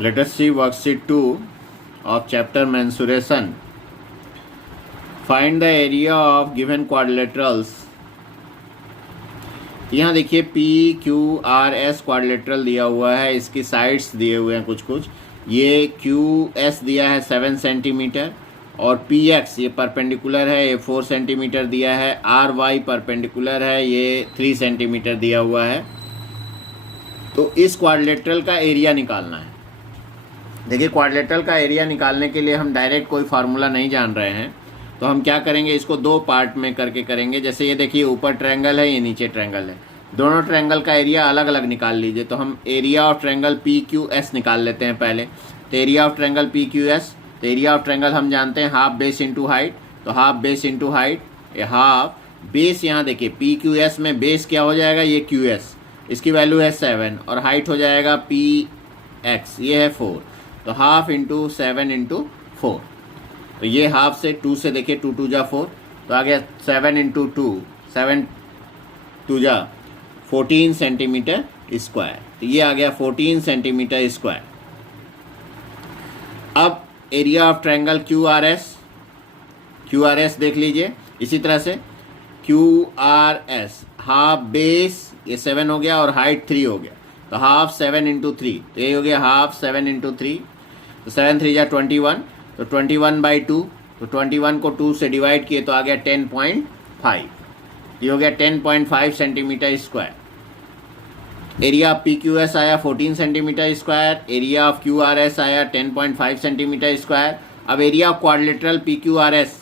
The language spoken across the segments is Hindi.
Let us see worksheet 2 of chapter mensuration. Find the area of given quadrilaterals. यहाँ देखिए P Q R S quadrilateral दिया हुआ है, इसकी साइड्स दिए हुए हैं कुछ कुछ। ये क्यू एस दिया है 7 सेंटीमीटर और पी एक्स ये परपेंडिकुलर है, ये 4 सेंटीमीटर दिया है। आर वाई परपेंडिकुलर है, ये 3 सेंटीमीटर दिया हुआ है। तो इस क्वाड्रिलेटरल का एरिया निकालना है। देखिए क्वाड्रिलेटरल का एरिया निकालने के लिए हम डायरेक्ट कोई फार्मूला नहीं जान रहे हैं, तो हम क्या करेंगे, इसको दो पार्ट में करके करेंगे। जैसे ये देखिए ऊपर ट्रायंगल है, ये नीचे ट्रायंगल है, दोनों ट्रायंगल का एरिया अलग अलग निकाल लीजिए। तो हम area of triangle P Q S निकाल लेते हैं पहले। तो area of triangle P Q S, तो एरिया ऑफ ट्रायंगल हम जानते हैं हाफ बेस इंटू हाइट। तो हाफ बेस इंटू हाइट, ये हाफ बेस, यहाँ देखिए पी क्यू एस में बेस क्या हो जाएगा, ये क्यू एस, इसकी वैल्यू है 7 और हाइट हो जाएगा पी एक्स, ये है 4। तो हाफ इंटू 7 इंटू 4, तो ये हाफ से 2 से देखिए 2 2 जा 4, तो आ गया 7 इंटू 2, 7 2 जा 14 सेंटीमीटर स्क्वायर। तो ये आ गया 14 सेंटीमीटर स्क्वायर। अब area of triangle Q R S देख लीजिए इसी तरह से। Q R S half base, ये 7 हो गया और हाइट 3 हो गया, तो हाफ 7 इंटू 3, तो ये हो गया हाफ 7 इंटू 3, तो 7 3 जा 21, तो 21/2, तो 21 को 2 से डिवाइड किए तो आ गया 10.5, ये हो गया 10.5 centimetre square. Area of P Q S आया 14 centimetre square, area of Q R S आया 10.5 सेंटीमीटर स्क्वायर। अब area of quadrilateral P Q R S,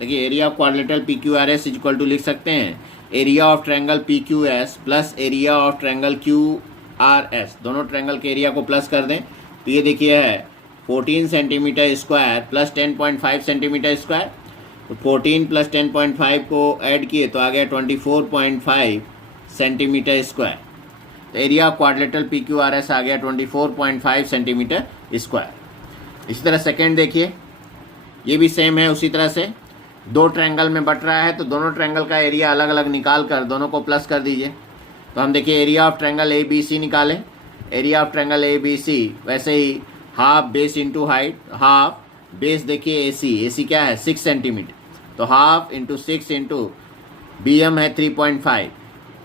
देखिए area of quadrilateral P Q R S equal to लिख सकते हैं area of triangle P Q S plus area of triangle Q R S, दोनों ट्रायंगल के एरिया को प्लस कर दें। तो ये देखिए है 14 centimetre square plus 10.5 centimetre square, तो 14 प्लस 10.5 को ऐड किए तो आ गया 24.5 सेंटीमीटर स्क्वायर। तो area of quadrilateral P Q R S आ गया 24.5 सेंटीमीटर स्क्वायर। इसी तरह सेकेंड देखिए, ये भी सेम है उसी तरह से। दो ट्रायंगल में बट रहा है तो दोनों ट्रायंगल का एरिया अलग अलग निकाल कर दोनों को प्लस कर दीजिए। तो हम देखिए area of triangle A B C निकालें। Area of triangle A B C वैसे ही half base into height, half base देखिए ए सी क्या है 6 सेंटीमीटर, तो half into 6 into B M है 3.5,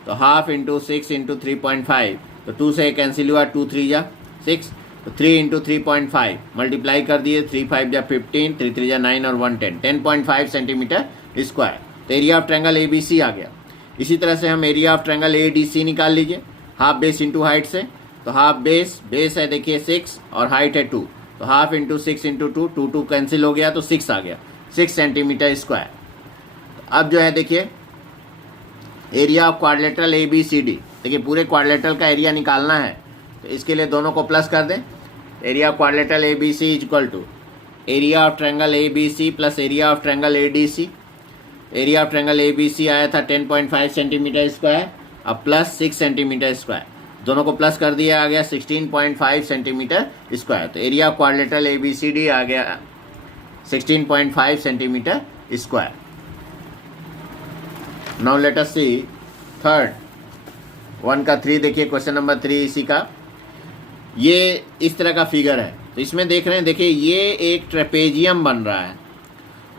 तो हाफ इंटू 6 इंटू 3.5, तो 2 से कैंसिल हुआ, 2 3 जा 6, तो 3 इंटू 3.5 मल्टीप्लाई कर दिए, 3 5 जा 15, 3 3 जा 9 और 1 10, 10.5 सेंटीमीटर स्क्वायर। तो area of triangle A B C आ गया। इसी तरह से हम area of triangle A D C निकाल लीजिए हाफ बेस इंटू हाइट से। तो हाफ बेस है देखिए 6 और हाइट है 2, तो हाफ इंटू 6 इंटू 2, 2 2 कैंसिल हो गया तो 6 आ गया, 6 सेंटीमीटर स्क्वायर। अब जो है देखिए area of quadrilateral A B C D, देखिए पूरे क्वाड्रिलेटरल का एरिया निकालना है, तो इसके लिए दोनों को प्लस कर दें। Area of quadrilateral A B C equal to area of triangle A B C plus area of triangle A D C. Area of triangle A B C आया था 10.5 सेंटीमीटर स्क्वायर, अब प्लस 6 सेंटीमीटर स्क्वायर, दोनों को प्लस कर दिया, आ गया 16.5 सेंटीमीटर स्क्वायर। तो area of quadrilateral A B C D आ गया 16.5 centimetre square. Now let us see third 1 का 3 देखिए, क्वेश्चन नंबर 3 इसी का। ये इस तरह का फिगर है, तो इसमें देख रहे हैं देखिए ये एक ट्रेपेजियम बन रहा है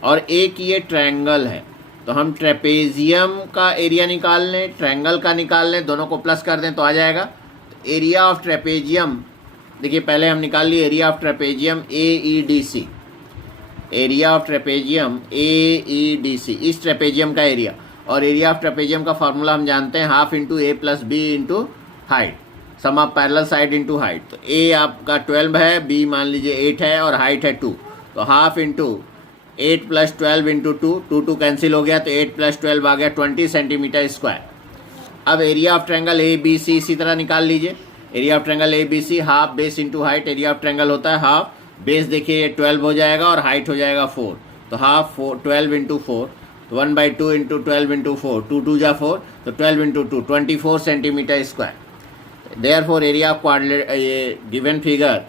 और एक ये ट्रायंगल है। तो हम ट्रेपेजियम का एरिया निकाल लें, ट्रायंगल का निकाल लें, दोनों को प्लस कर दें तो आ जाएगा। तो एरिया ऑफ ट्रेपेजियम देखिए पहले हम निकाल लिए area of trapezium A E D C, area of trapezium A E D C, इस ट्रेपेजियम का एरिया। और एरिया ऑफ ट्रेपेजियम का फार्मूला हम जानते हैं half into a plus B into height, sum of parallel side into height. तो ए आपका 12 है, बी मान लीजिए 8 है और हाइट है 2, तो half into 8 plus 12 into 2, 2 2 cancel हो गया, तो 8 प्लस 12 आ गया 20 सेंटीमीटर स्क्वायर। अब area of triangle A B C इसी तरह निकाल लीजिए। Area of triangle A B C half base into height, area of triangle होता है हाफ बेस, देखिए 12 हो जाएगा और हाइट हो जाएगा 4, तो हाफ 12 इंटू 4, 1/2 इंटू 12 इंटू 4, 2 2 जा 4, तो 12 into 2 24 centimetre square. Therefore area of ये given figure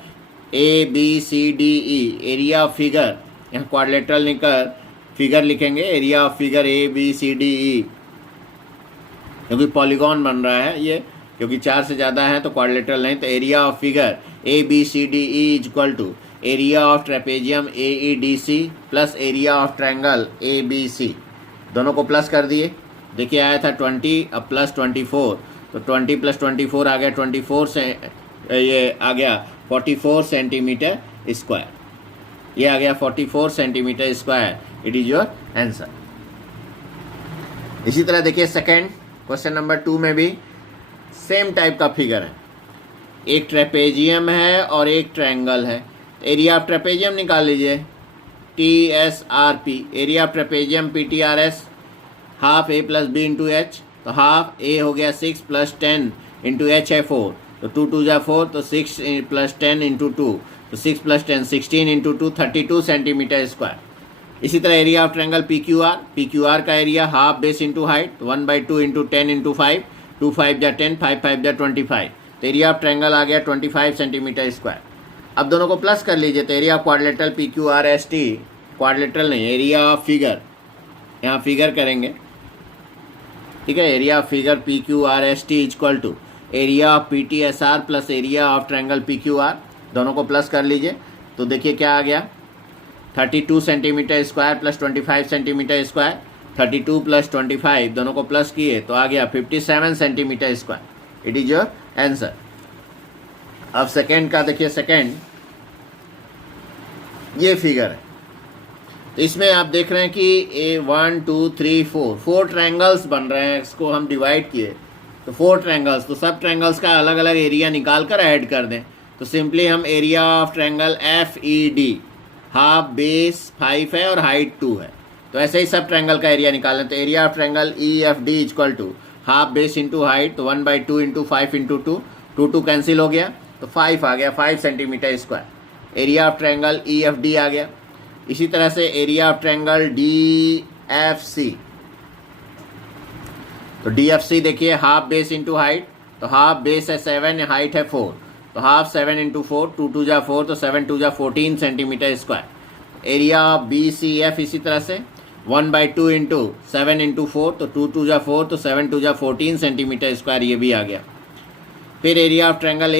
A B C D E, area of figure यहाँ क्वाड्रिलेटरल निकल फिगर लिखेंगे, area of figure A B C D E, क्योंकि पॉलीगॉन बन रहा है ये क्योंकि 4 से ज़्यादा है तो क्वाड्रिलेटरल नहीं। तो area of figure A B C D E is equal to area of trapezium A E D C plus area of triangle A B C, दोनों को प्लस कर दिए। देखिए आया था 20, अब प्लस 24, तो 20 प्लस 24 आ गया 24 से ये आ गया 44 सेंटीमीटर स्क्वायर, ये आ गया 44 centimetre square. It is your answer. इसी तरह देखिए सेकंड क्वेश्चन नंबर 2 में भी सेम टाइप का फिगर है। एक ट्रेपेजियम है और एक ट्रायंगल है। एरिया ऑफ ट्रेपेजियम निकाल लीजिए, TSRP। Area of trapezium PTRS half A plus B into H, तो हाफ ए हो गया 6 प्लस 10 इंटू एच है 4, तो 2 2 जा 4, तो 6 प्लस 10 इंटू 2, तो 6 प्लस 10 16 इंटू 2 32 सेंटीमीटर स्क्वायर। इसी तरह एरिया ऑफ ट्रायंगल PQR का area half base into height 1/2 into 10 into 5, 2 5 जा 10, 5 5 जा 25, तो एरिया ऑफ ट्रायंगल आ गया 25 सेंटीमीटर स्क्वायर। अब दोनों को प्लस कर लीजिए, तो area of quadrilateral PQRST, quadrilateral नहीं, एरिया ऑफ फिगर, यहाँ फिगर करेंगे, ठीक है। Area of figure PQRST is equal to area of PTSR plus area of triangle PQR, दोनों को प्लस कर लीजिए। तो देखिए क्या आ गया, 32 centimetre square plus 25 centimetre square, 32 plus 25 दोनों को प्लस किए तो आ गया 57 centimetre square. It is your answer. अब सेकेंड का देखिए, सेकेंड ये फिगर है, तो इसमें आप देख रहे हैं कि 1 2 3 4 ट्रायंगल्स बन रहे हैं। इसको हम डिवाइड किए तो 4 ट्रायंगल्स, तो सब ट्रायंगल्स का अलग अलग एरिया निकाल कर ऐड कर दें। तो सिंपली हम area of triangle FED, half base 5 है और हाइट 2 है, तो ऐसे ही सब ट्रायंगल का एरिया निकालें। तो area of triangle EFD is equal to half base into height, तो 1/2 इंटू 5 इंटू 2, 2 कैंसिल हो गया, तो 5 आ गया, 5 centimetre square. Area of triangle EFD आ गया। इसी तरह से एरिया ऑफ ट्रायंगल DFC, तो DFC देखिए हाफ बेस इंटू हाइट, तो हाफ बेस है 7, हाइट है 4, तो हाफ 7 इंटू 4, 2 2 जा 4, तो 7 2 जा 14 centimetre square. Area of BCF इसी तरह से 1/2 इंटू 7 इंटू 4, तो 2 2 जा 4, तो 7 2 जा 14 सेंटीमीटर स्क्वायर, ये भी आ गया। फिर एरिया ऑफ ट्रायंगल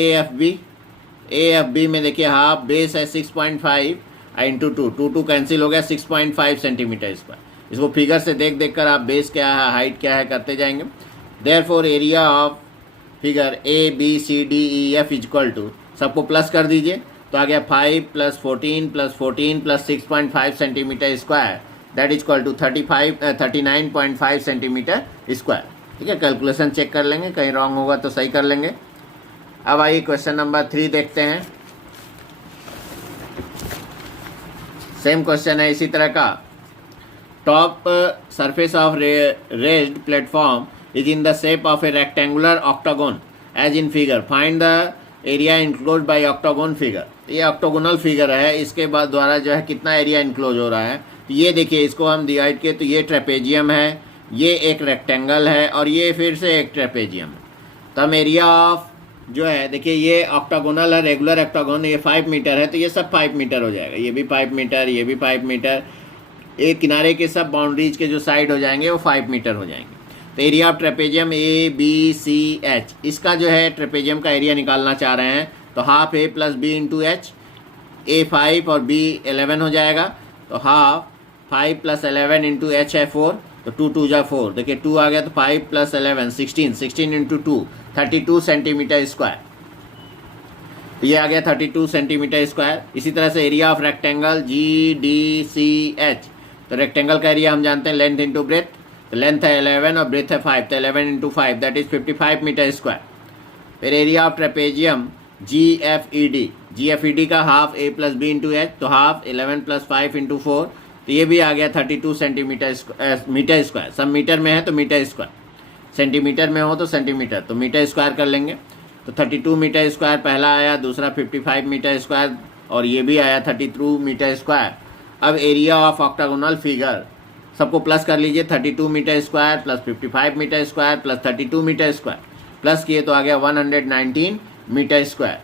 AFB में देखिए हाफ बेस है 6.5 इंटू 2, 2 कैंसिल हो गया, 6.5 सेंटीमीटर स्क्वायर। इसको फिगर से देख कर आप बेस क्या है हाइट क्या है करते जाएंगे। Therefore area of figure ABCDEF is equal to, सबको प्लस कर दीजिए, तो आ गया 5 plus 14 plus 14 plus 6.5 centimetre square, that is equal to 39.5 centimetre square. ठीक है, कैलकुलेशन चेक कर लेंगे, कहीं रॉन्ग होगा तो सही कर लेंगे। अब आइए क्वेश्चन नंबर 3 देखते हैं। सेम क्वेश्चन है इसी तरह का। Top surface of raised platform is in the shape of a rectangular octagon as in figure. Find the area enclosed by octagon figure. ये octagonal figure है, इसके बाद द्वारा जो है कितना एरिया इनक्लोज हो रहा है। तो ये देखिए, इसको हम डिवाइड किए तो ये ट्रेपेजियम है, ये एक रेक्टेंगल है और ये फिर से एक ट्रेपेजियम है। तो हम एरिया ऑफ जो है देखिए, ये ऑक्टागोनल है, रेगुलर ऑक्टागोन, ये 5 मीटर है, तो ये सब 5 मीटर हो जाएगा। ये भी 5 मीटर, ये भी 5 मीटर, एक किनारे के सब बाउंड्रीज के जो साइड हो जाएंगे वो 5 मीटर हो जाएंगे। तो एरिया ऑफ ट्रेपेजियम ABCH, इसका जो है ट्रेपेजियम का एरिया निकालना चाह रहे हैं, तो half A plus B into H, A 5 और B 11 हो जाएगा, तो हाफ 5 प्लस 11 इंटू एच है 4, तो 2 2 जा 4, देखिए 2 आ गया, तो 5 प्लस 11 16, 16 इंटू 2 32 सेंटीमीटर स्क्वायर, तो ये आ गया 32 सेंटीमीटर स्क्वायर। इसी तरह से एरिया ऑफ रेक्टेंगल GDCH, तो रेक्टेंगल का एरिया हम जानते हैं लेंथ इंटू ब्रेथ, तो लेंथ है 11 और ब्रेथ है 5, तो 11 into 5 that is 55 metre square. फिर एरिया ऑफ ट्रेपेजियम GFED का half A plus B into H, तो हाफ 11 प्लस 5 इंटू 4, तो ये भी आ गया 32 सेंटीमीटर मीटर स्क्वायर। सब मीटर में है तो मीटर स्क्वायर, सेंटीमीटर में हो तो सेंटीमीटर, तो मीटर स्क्वायर कर लेंगे। तो 32 मीटर स्क्वायर पहला आया, दूसरा 55 मीटर स्क्वायर और ये भी आया 32 मीटर स्क्वायर। अब एरिया ऑफ ऑक्टागोनल फिगर सबको प्लस कर लीजिए, 32 metre square plus 55 metre square plus 32 metre square, plus किए तो आ गया 119 मीटर स्क्वायर।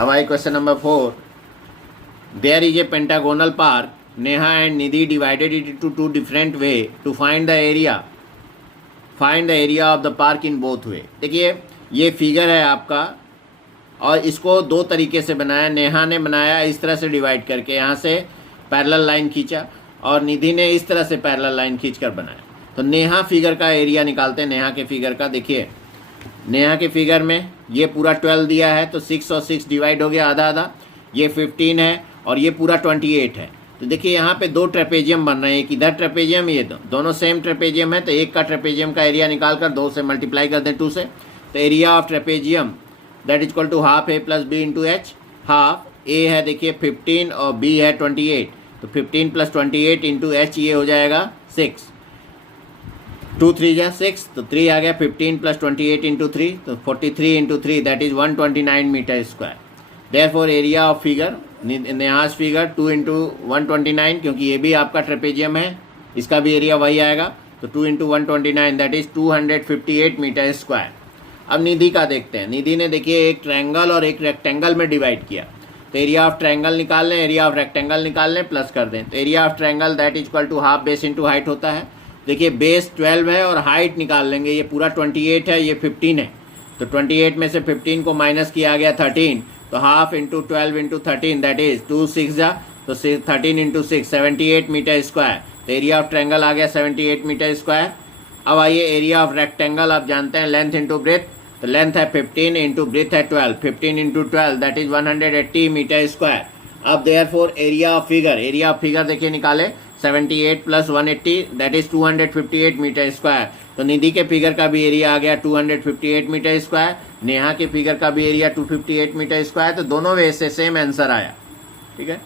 अब आई question number 4। There is a pentagonal park, Neha and Nidhi divided it into 2 different way to find the area. Find the area of the park in both way. देखिए ये फिगर है आपका, और इसको दो तरीके से बनाया। नेहा ने बनाया इस तरह से डिवाइड करके, यहाँ से पैरेलल लाइन खींचा, और निधि ने इस तरह से पैरेलल लाइन खींचकर बनाया। तो नेहा फिगर का एरिया निकालते हैं। नेहा के फिगर का देखिए, नेहा के फिगर में ये पूरा 12 दिया है, तो 6 और 6 डिवाइड हो गया आधा आधा। ये 15 है और ये पूरा 28 है। तो देखिए यहाँ पे दो ट्रेपेजियम बन रहे हैं, एक इधर ट्रेपेजियम, ये दोनों सेम ट्रेपेजियम है। तो एक का ट्रेपेजियम का एरिया निकाल कर 2 से मल्टीप्लाई कर दें, 2 से। तो area of trapezium that is equal to half A plus B into H. Half A है देखिए 15 और बी है 28, तो 15 प्लस 28 इंटू एच, ये हो जाएगा 6। 2 3 जा 6, तो 3 आ गया। 15 प्लस 28 इंटू 3, तो 43 into 3 that is 129 metre square. Therefore area of figure, नेहाज फिगर 2 इंटू 129, क्योंकि ये भी आपका ट्रेपेजियम है, इसका भी एरिया वही आएगा। तो 2 into 129 that is 258 metre square. अब निधि का देखते हैं। निधि ने देखिए एक ट्रायंगल और एक रेक्टेंगल में डिवाइड किया। तो एरिया ऑफ ट्रायंगल निकाल लें, एरिया ऑफ रेक्टेंगल निकाल लें, प्लस कर दें। तो area of triangle that is equal to half base into height होता है। देखिए बेस 12 है और हाइट निकाल लेंगे, ये पूरा 28 है, ये 15 है। तो 28 में से 15 को माइनस किया गया 13, तो half into 12 into 13 that is 2 6 जा, तो 13 इंटू 6 78 मीटर स्क्वायर। तो एरिया ऑफ ट्रायंगल आ गया 78 मीटर स्क्वायर। अब आइए एरिया ऑफ रेक्टेंगल, आप जानते हैं लेंथ इंटू ब्रेथ। तो लेंथ है 15 इंटू ब्रेथ है 12, 15 into 12 that is 180 metre square. अब देयरफॉर एरिया ऑफ फिगर देखिए निकाले, 78 plus 180 that is 258 metre square. तो निधि के फिगर का भी एरिया आ गया 258 मीटर स्क्वायर, नेहा के फिगर का भी एरिया 258 मीटर स्क्वायर। तो दोनों वे से सेम आंसर आया, ठीक है।